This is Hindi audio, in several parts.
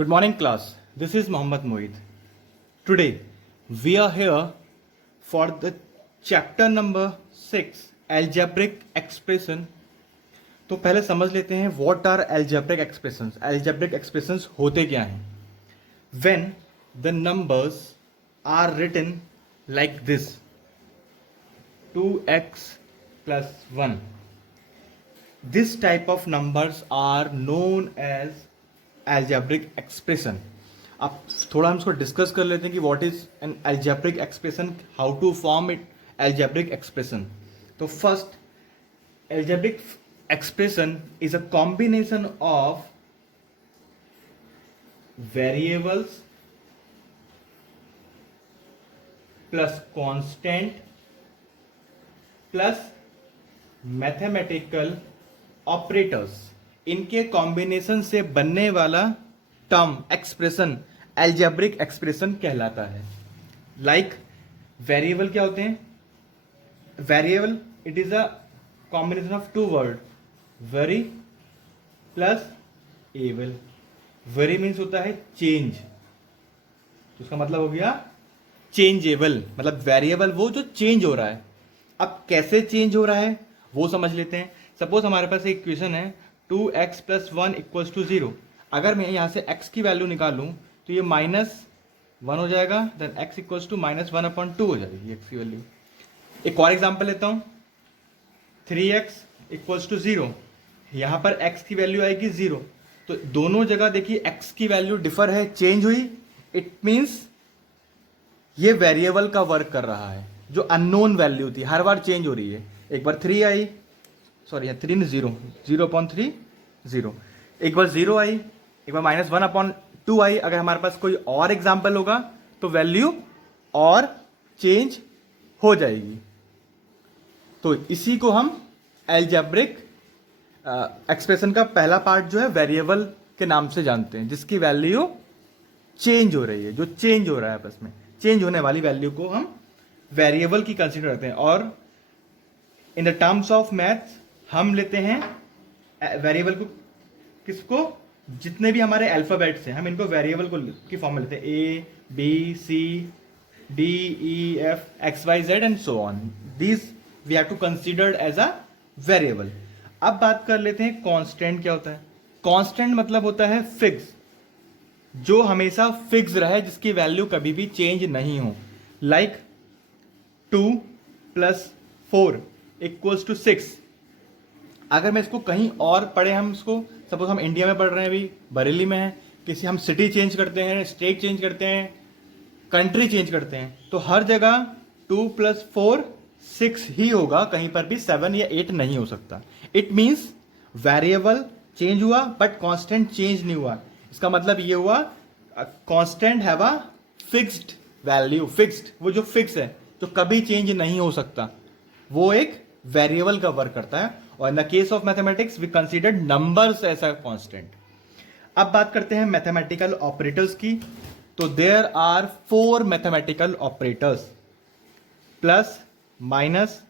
Good morning, class. This is Mohammad Moeed. Today, we are here for the chapter number 6, algebraic expression. तो पहले समझ लेते हैं what are algebraic expressions. Algebraic expressions होते क्या हैं? When the numbers are written like this, 2x plus 1. This type of numbers are known as algebraic expression. अब थोड़ा हम इसको डिस्कस कर लेते हैं कि what is an algebraic expression, how to form it algebraic expression. तो first, algebraic expression is a combination of variables plus constant plus mathematical operators. इनके कॉम्बिनेशन से बनने वाला टर्म एक्सप्रेशन एल्जेब्रिक एक्सप्रेशन कहलाता है. लाइक वेरिएबल क्या होते हैं? Variable it is a combination of two word, very plus able. Very means होता है चेंज, तो उसका मतलब हो गया चेंजेबल, मतलब वेरिएबल वो जो चेंज हो रहा है. अब कैसे चेंज हो रहा है वो समझ लेते हैं. सपोज हमारे पास एक इक्वेशन है 2x प्लस 1 इक्वल्स टू 0. अगर मैं यहाँ से x की वैल्यू निकालूँ तो ये -1 हो जाएगा, देन x इक्वल्स टू -1/2 हो जाएगी x की वैल्यू. एक और एग्जांपल लेता हूँ, 3x इक्वल्स टू 0. यहाँ पर x की वैल्यू आएगी 0. तो दोनों जगह देखिए x की वैल्यू डिफर है, चेंज हुई. इट मीन्स ये वेरिएबल का वर्क कर रहा है. जो अननोन वैल्यू थी हर बार चेंज हो रही है. एक बार 3 आई, सॉरी 3 नहीं 0, 0/3 0. एक बार 0 आई, एक बार -1/2 आई. अगर हमारे पास कोई और एग्जाम्पल होगा तो वैल्यू और चेंज हो जाएगी. तो इसी को हम एल्जेब्रिक एक्सप्रेशन का पहला पार्ट जो है वेरिएबल के नाम से जानते हैं, जिसकी वैल्यू चेंज हो रही है, जो चेंज हो रहा है आपस में, चेंज होने वाली वैल्यू को हम वेरिएबल की कंसीडर करते हैं. और in the terms of maths हम लेते हैं वेरिएबल को, किसको? जितने भी हमारे अल्फाबेट्स हैं हम इनको वेरिएबल को की फॉर्म में लेते हैं. A B C D E F X Y Z and so on. This we have to considered as a variable. अब बात कर लेते हैं कांस्टेंट क्या होता है. कांस्टेंट मतलब होता है फिक्स, जो हमेशा फिक्स रहे, जिसकी वैल्यू कभी भी चेंज नहीं हो. Like 2 plus 4 equals to 6. अगर मैं इसको कहीं और पढ़े, हम इसको सपोज हम इंडिया में पढ़ रहे हैं, अभी बरेली में है, किसी हम सिटी चेंज करते हैं, स्टेट चेंज करते हैं, कंट्री चेंज करते हैं, तो हर जगह 2 प्लस 4 6 ही होगा, कहीं पर भी 7 या 8 नहीं हो सकता. इट मीन्स वेरिएबल चेंज हुआ बट कांस्टेंट चेंज नहीं हुआ. इसका मतलब ये हुआ constant have a fixed value. Fixed, वो जो फिक्स है, जो कभी चेंज नहीं हो सकता, वो एक वेरिएबल का वर्क करता है. और in the case of mathematics we consider numbers as a constant. अब बात करते हैं मैथमेटिकल ऑपरेटर्स की. तो there are 4 mathematical operators, plus, minus,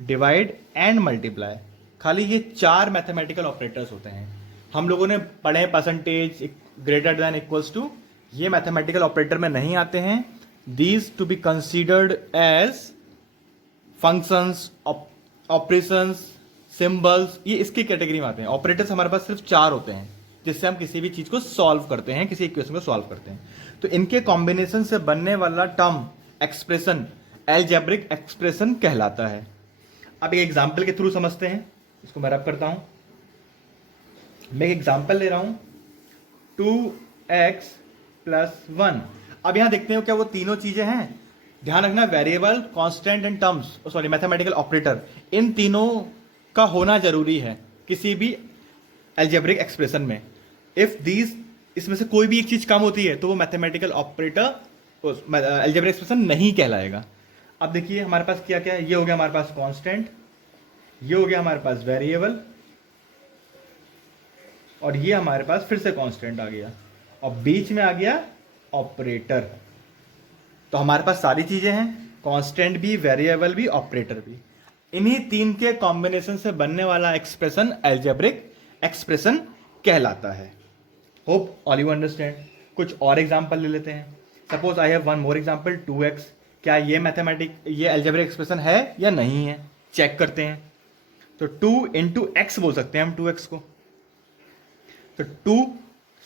divide and multiply. खाली ये 4 मैथमेटिकल ऑपरेटर्स होते हैं. हम लोगों ने पढ़े percentage, greater than, equals to. ये मैथमेटिकल ऑपरेटर में नहीं आते हैं. These to be considered as functions, operations, symbols, ये इसकी कैटेगरी में आते हैं. ऑपरेटर्स हमारे पास सिर्फ 4 होते हैं, जिससे हम किसी भी चीज को सॉल्व करते हैं, किसी इक्वेशन को सॉल्व करते हैं. तो इनके कॉम्बिनेशन से बनने वाला टर्म एक्सप्रेशन एल्जेब्रिक एक्सप्रेशन कहलाता है. अब एक एग्जाम्पल के थ्रू समझते हैं. इसको मैं रब करता हूं. मैं एक एग्जाम्पल ले रहा हूं, 2x प्लस 1. अब यहां देखते हो क्या वो तीनों चीजें हैं. ध्यान रखना, variable, constant and terms, sorry mathematical operator, इन तीनों का होना जरूरी है किसी भी एल्जेब्रिक एक्सप्रेशन में. इफ दीज, इसमें से कोई भी एक चीज कम होती है तो वो मैथमेटिकल ऑपरेटर एल्जेब्रिक एक्सप्रेशन नहीं कहलाएगा. अब देखिए हमारे पास क्या क्या है. ये हो गया हमारे पास कांस्टेंट, ये हो गया हमारे पास वेरिएबल, और ये हमारे पास फिर से कांस्टेंट आ गया, और बीच में आ गया ऑपरेटर. तो हमारे पास सारी चीजें हैं, कांस्टेंट भी, वेरिएबल भी, ऑपरेटर भी. इन्हीं 3 के कॉम्बिनेशन से बनने वाला एक्सप्रेशन एल्जेब्रिक एक्सप्रेशन कहलाता है. Hope all you understand. कुछ और एग्जाम्पल ले लेते हैं। Suppose I have one more example 2x। क्या ये मैथमेटिक ये अलजेब्रिक एक्सप्रेशन है या नहीं है, चेक करते हैं। तो 2 × x बोल सकते हैं हम 2x को। तो 2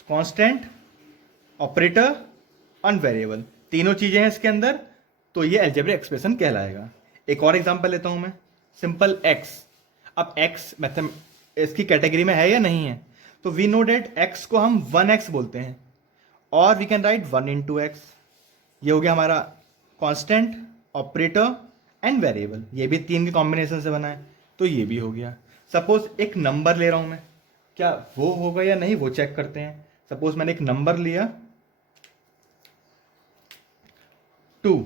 कांस्टेंट, ऑपरेटर और वेरिएबल, तीनों चीजें हैं इसके अंदर, तो ये अलजेब्रिक एक्सप्रेशन कहलाएगा। एक और एग्जांपल लेता हूं मैं, सिंपल x। अब x मैथम इसकी कैटेगरी में है या नहीं है, तो वी नो डेट x को हम 1x बोलते हैं, और वी कैन राइट 1 × x। ये हो गया हमारा कांस्टेंट, ऑपरेटर एंड वेरिएबल, ये भी 3 के कॉम्बिनेशन से बना है, तो ये भी हो गया। सपोज एक नंबर ले रहा हूं मैं, क्या वो होगा या नहीं वो चेक करते हैं। सपोज मैंने एक नंबर लिया 2,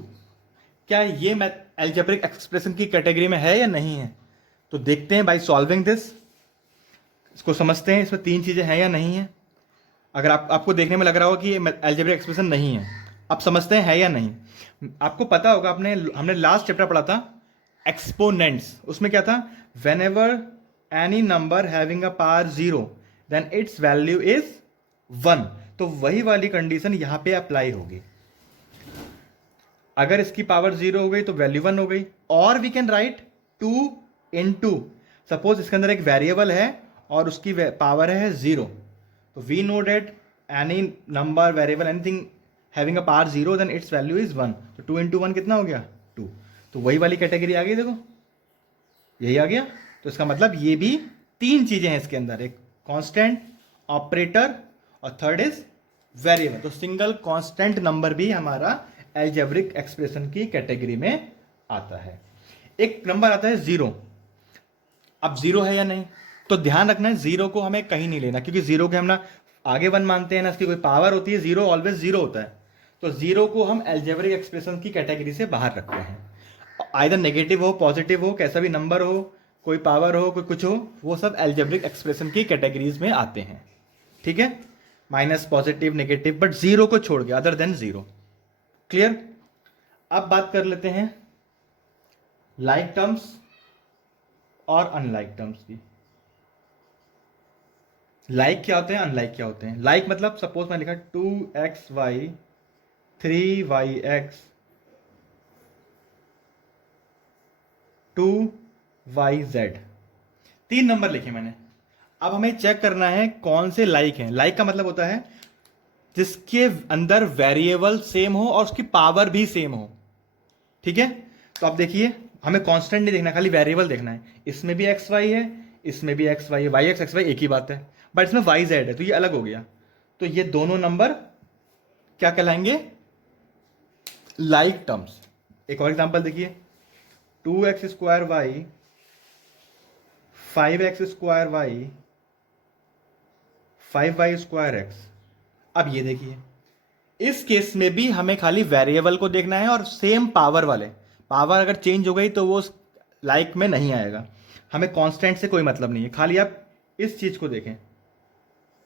क्या ये अलजेब्रिक एक्सप्रेशन की कैटेगरी में है या नहीं है, तो देखते हैं बाय सॉल्विंग दिस। इसको समझते हैं, इसमें 3 चीजें हैं या नहीं है। अगर आपको देखने में लग रहा हो कि ये अलजेब्रिक एक्सप्रेशन नहीं है, आप समझते हैं है या नहीं। आपको पता होगा, हमने लास्ट चैप्टर पढ़ा था एक्सपोनेंट्स, उसमें क्या था, when ever any number having a power 0 then its value is 1। तो वही वाली कंडीशन यहां पे अप्लाई होगी। अगर इसकी पावर 0 हो गई तो वैल्यू 1 हो गई। और वी कैन राइट 2 × सपोज इसके अंदर एक वेरिएबल है और उसकी पावर है 0, तो we know that any number, variable, anything having a power 0 then its value is 1। तो 2 × 1 कितना हो गया, 2। तो वही वाली कैटेगरी आ गई, देखो यही आ गया। तो इसका मतलब ये भी 3 चीजें हैं इसके अंदर, एक कांस्टेंट, ऑपरेटर और थर्ड इज वेरिएबल। तो सिंगल कांस्टेंट नंबर भी हमारा अलजेब्रिक एक्सप्रेशन की कैटेगरी में आता है। एक नंबर आता है 0। अब 0 है या नहीं, तो ध्यान रखना है 0 को हमें कहीं नहीं लेना, क्योंकि 0 के हम ना आगे 1 मानते हैं ना इसकी कोई पावर होती है, 0 ऑलवेज 0 होता है। तो 0 को हम अलजेब्रिक एक्सप्रेशन की कैटेगरी से बाहर रखते हैं। आइदर नेगेटिव हो, पॉजिटिव हो, कैसा भी नंबर हो, कोई पावर हो, कोई कुछ हो, वो सब अलजेब्रिक एक्सप्रेशन की कैटेगरीज में आते हैं। ठीक है, माइनस, पॉजिटिव, नेगेटिव, बट 0 को छोड़ के, अदर देन 0। क्लियर। अब बात कर लेते हैं लाइक टर्म्स और अनलाइक टर्म्स की। लाइक क्या होते हैं, अनलाइक क्या होते हैं। लाइक मतलब सपोज मैं लिखा 2xy 3yx 2yz, 3 नंबर लिखे मैंने। अब हमें चेक करना है कौन से लाइक हैं। लाइक का मतलब होता है जिसके अंदर वेरिएबल सेम हो और उसकी पावर भी सेम हो। ठीक है, तो आप देखिए, हमें कांस्टेंट नहीं देखना, खाली वेरिएबल देखना है। इसमें भी एक्स वाई है, इसमें भी एक्स वाई है, वाई एक्स वाई एक ही बात है, बट इसमें वाई जेड है, तो ये अलग हो गया। तो ये दोनों नंबर क्या कहलाएंगे, लाइक टर्म्स। एक और एग्जांपल देखिए, 2x² y 5x² y 5y² x। अब ये देखिए, इस केस में भी हमें खाली वेरिएबल को देखना है और सेम पावर वाले। पावर अगर चेंज हो गई तो वो लाइक में नहीं आएगा। हमें कांस्टेंट से कोई मतलब नहीं है, खाली आप इस चीज को देखें,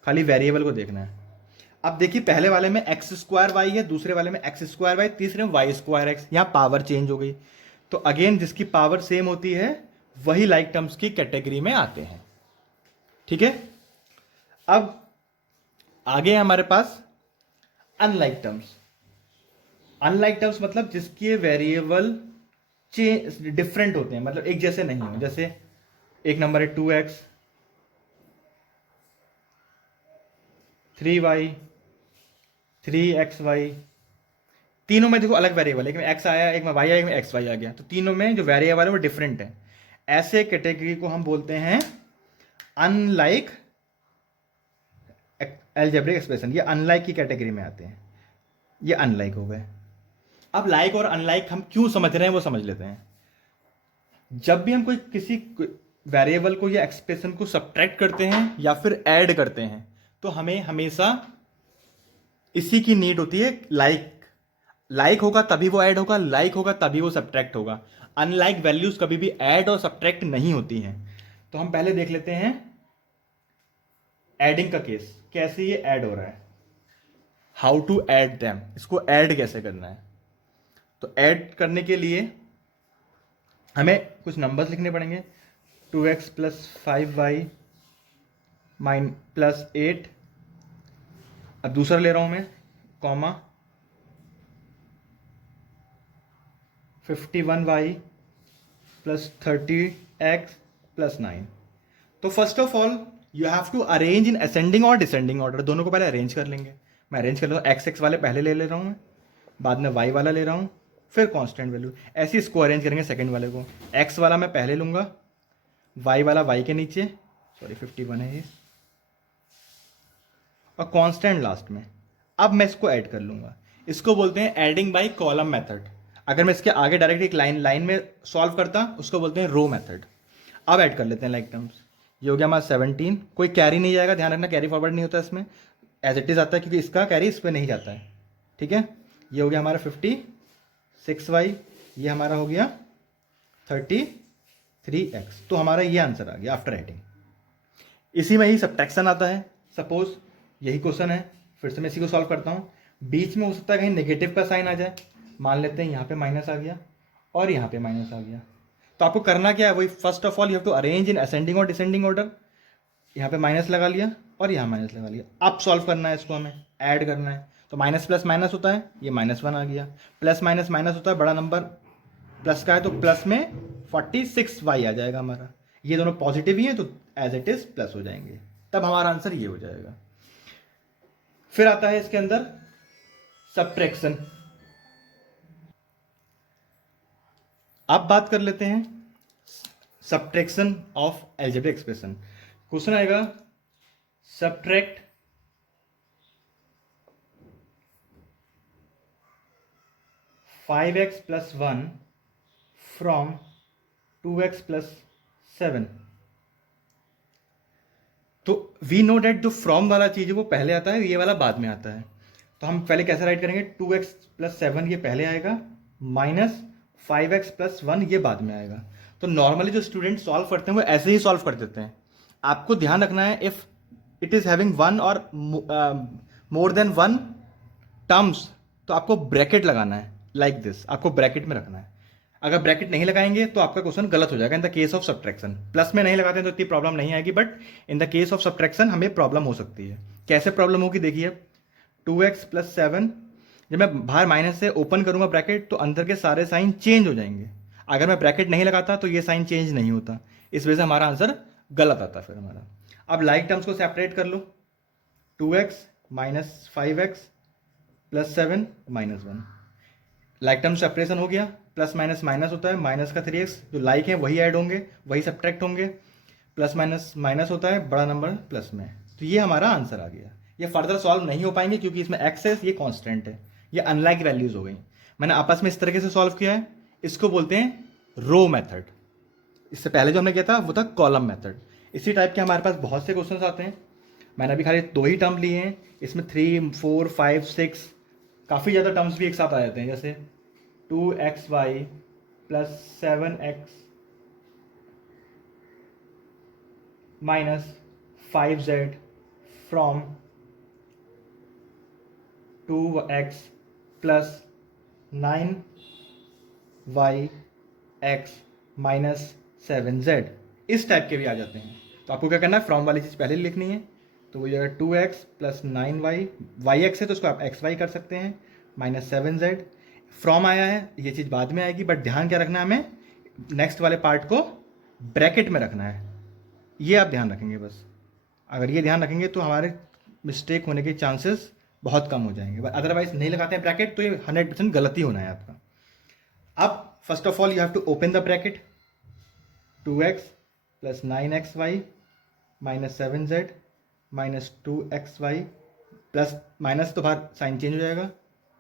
खाली वेरिएबल को देखना है। अब देखिए, पहले वाले में x² y है, दूसरे वाले में x² y, तीसरे में y² x। यहां पावर चेंज हो गई, तो अगेन जिसकी पावर सेम होती है वही लाइक टर्म्स की कैटेगरी में आते हैं। ठीक है, अब आगे हमारे पास अनलाइक टर्म्स। अनलाइक टर्म्स मतलब जिसके वेरिएबल डिफरेंट होते हैं, मतलब एक जैसे नहीं हो। जैसे एक नंबर है 2x 3y 3xy, तीनों में देखो अलग वेरिएबल, एक में x आया, एक में y आया, एक में xy आ गया, तो तीनों में जो वेरिएबल है वो डिफरेंट है। ऐसे कैटेगरी को हम बोलते हैं अनलाइक अलजेब्रिक एक्सप्रेशन। ये अनलाइक की कैटेगरी में आते हैं, ये अनलाइक हो गए। अब लाइक और अनलाइक हम क्यों समझ रहे हैं वो समझ लेते हैं। जब भी हम कोई किसी वेरिएबल को या एक्सप्रेशन को सब्ट्रैक्ट करते हैं या फिर ऐड करते हैं, तो हमें हमेशा इसी की नीड होती है। लाइक होगा तभी वो ऐड होगा, लाइक होगा तभी वो सब्ट्रैक्ट होगा। अनलाइक वैल्यूज कभी भी ऐड और सब्ट्रैक्ट नहीं होती हैं। तो हम पहले देख लेते हैं एडिंग का केस, कैसे ये ऐड हो रहा है, हाउ टू ऐड देम, इसको ऐड कैसे करना है। तो ऐड करने के लिए हमें कुछ नंबर्स लिखने पड़ेंगे। 2x + 5y + 8 अब दूसरा ले रहा हूं मैं, comma 51y plus 30x plus 9। तो first of all you have to arrange in ascending और डिसेंडिंग ऑर्डर, दोनों को पहले अरेंज कर लेंगे। मैं अरेंज कर लेता हूँ, एक्स एक्स वाले पहले ले रहा हूँ मैं, बाद में वाई वाला ले रहा हूँ, फिर कांस्टेंट वैल्यू। ऐसे इसको अरेंज करेंगे सेकंड वाले को, एक्स वाला मैं पहले लूँगा, वाई वाला वाई के नीचे, सॉरी 51 है ये, और कांस्टेंट लास्ट में। अब मैं इसको ऐड कर लूँगा, इसको बोलते हैं एडिंग बाय कॉलम मेथड। अगर मैं इसके आगे डायरेक्ट एक लाइन में सॉल्व करता, उसको बोलते हैं रो मेथड। अब ऐड कर लेते हैं लाइक टर्म्स। ये हो गया हमारा 17, कोई कैरी नहीं जाएगा, ध्यान रखना कैरी फॉरवर्ड नहीं होता इसमें, एज इट इज आता है क्योंकि इसका कैरी इस पर नहीं जाता है, ठीक है। ये हो गया हमारा 56y, ये हमारा हो गया 33x। तो हमारा ये आंसर आ गया आफ्टर एडिंग। इसी में ही सब्ट्रैक्शन आता है। सपोज यही क्वेश्चन है, फिर से मैं इसी को सॉल्व करता हूँ। बीच में हो सकता है कहीं नेगेटिव का साइन आ जाए, मान लेते हैं यहाँ पे माइनस आ गया और यहाँ पे माइनस आ गया। तो आपको करना क्या है, वही first of all you have to arrange in ascending और डिसेंडिंग ऑर्डर। यहाँ पे माइनस लगा लिया और यहाँ माइनस लगा लिया। अब सॉल्व करना है इसको, हमें ऐड करना है। तो माइनस प्लस माइनस होता है, ये -1 आ गया, प्लस माइनस माइनस होता है, बड़ा नंबर प्लस का है तो प्लस में 46y आ जाएगा हमारा। ये दोनों पॉजिटिव ही हैं तो एज इट इज प्लस हो जाएंगे, तब हमारा आंसर ये हो जाएगा। फिर आता है इसके अंदर सब्ट्रैक्शन। अब बात कर लेते हैं subtraction of algebraic expression. Question आएगा subtract 5x plus 1 from 2x plus 7। तो वी नो डेट जो फ्रॉम वाला चीज है वो पहले आता है, ये वाला बाद में आता है। तो हम पहले कैसे राइट करेंगे, 2x प्लस 7 ये पहले आएगा, माइनस 5x प्लस 1 ये बाद में आएगा। तो नॉर्मली जो स्टूडेंट सॉल्व करते हैं वो ऐसे ही सॉल्व कर देते हैं। आपको ध्यान रखना है, if it is having one और मोर देन वन टर्म्स तो आपको ब्रैकेट लगाना है, लाइक दिस, आपको ब्रैकेट में रखना है। अगर ब्रैकेट नहीं लगाएंगे तो आपका क्वेश्चन गलत हो जाएगा इन the case of subtraction. Plus में नहीं लगाते हैं तो इतनी प्रॉब्लम नहीं आएगी, but in the case of subtraction हमें प्रॉब्लम हो सकती है। कैसे प्रॉब्लम होगी देखिए, 2x प्लस 7, जब मैं बाहर माइनस से ओपन करूंगा ब्रैकेट तो अंदर के सारे साइन चेंज हो जाएंगे। अगर मैं ब्रैकेट नहीं लगाता तो ये साइन चेंज नहीं होता, इस वजह से हमारा आंसर गलत आता फिर हमारा। अब लाइक टर्म्स को सेपरेट कर लो, 2x minus 5x plus 7 minus 1। Like term separation हो गया, प्लस माइनस माइनस होता है, माइनस का 3x, जो लाइक है वही ऐड होंगे, वही सब्ट्रैक्ट होंगे, प्लस माइनस माइनस होता है, बड़ा नंबर प्लस में। तो ये हमारा आंसर आ गया। ये फर्दर सॉल्व नहीं हो पाएंगे क्योंकि इसमें x है, ये कांस्टेंट है, ये अनलाइक वैल्यूज हो गई। मैंने आपस में इस तरीके से सॉल्व किया है, इसको बोलते हैं रो मेथड। इससे पहले जो हमने किया था वो था कॉलम मेथड। इसी टाइप के हमारे पास बहुत से क्वेश्चन आते हैं। मैंने अभी खाली 2 ही टर्म लिए हैं, इसमें 3, 4, 5, 6 काफ़ी ज़्यादा टर्म्स भी एक साथ आ जाते हैं, जैसे 2xy plus 7x minus 5z from 2x plus 9yx minus 7z, इस टाइप के भी आ जाते हैं। तो आपको क्या करना है, फ्रॉम वाली चीज़ पहले लिखनी है। तो वो जगह 2x प्लस 9y, yx है तो उसको आप xy कर सकते हैं, माइनस 7z। फ्रॉम आया है, ये चीज़ बाद में आएगी, बट ध्यान क्या रखना है, हमें नेक्स्ट वाले पार्ट को ब्रैकेट में रखना है। ये आप ध्यान रखेंगे बस। अगर ये ध्यान रखेंगे तो हमारे मिस्टेक होने के चांसेस बहुत कम हो जाएंगे, बट अदरवाइज नहीं लगाते हैं ब्रैकेट तो ये 100% गलती होना है आपका। अब first of all you have to open the bracket, 2x plus 9xy minus 7z minus 2xy plus minus तो बाहर साइन चेंज हो जाएगा,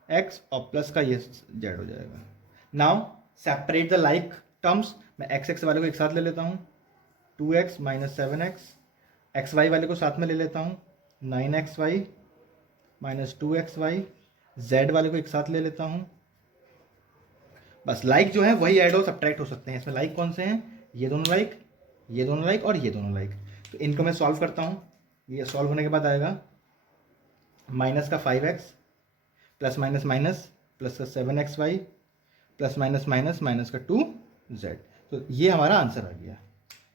x और प्लस का ये z हो जाएगा। Now separate the like terms. मैं x x वाले को एक साथ ले लेता हूँ, 2x माइनस 7x, xy वाले को साथ में ले लेता हूँ, 9xy माइनस 2xy, z वाले को एक साथ ले लेता हूँ। बस लाइक जो है वही ऐड हो सब्ट्रैक्ट हो सकते हैं। इसमें लाइक कौन से हैं, ये दोनों लाइक, ये दोनों लाइक और ये दोनों लाइक। तो इनको मैं सॉल्व करता हूँ। ये सॉल्व होने के बाद आएगा माइनस का 5x plus minus minus plus का 7xy plus minus minus minus का 2z। तो ये हमारा आंसर आ गया।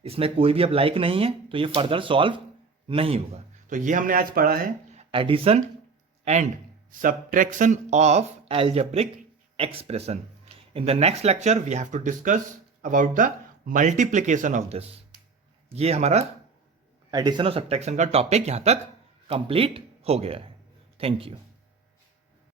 इसमें कोई भी अब लाइक नहीं है तो ये फर्दर सॉल्व नहीं होगा। तो ये हमने आज पढ़ा है addition, and subtraction of algebraic expression. In the next lecture we have to discuss about the multiplication of this. ये हमारा एडिशन और सब्ट्रैक्शन का टॉपिक यहां तक कंप्लीट हो गया है. Thank you.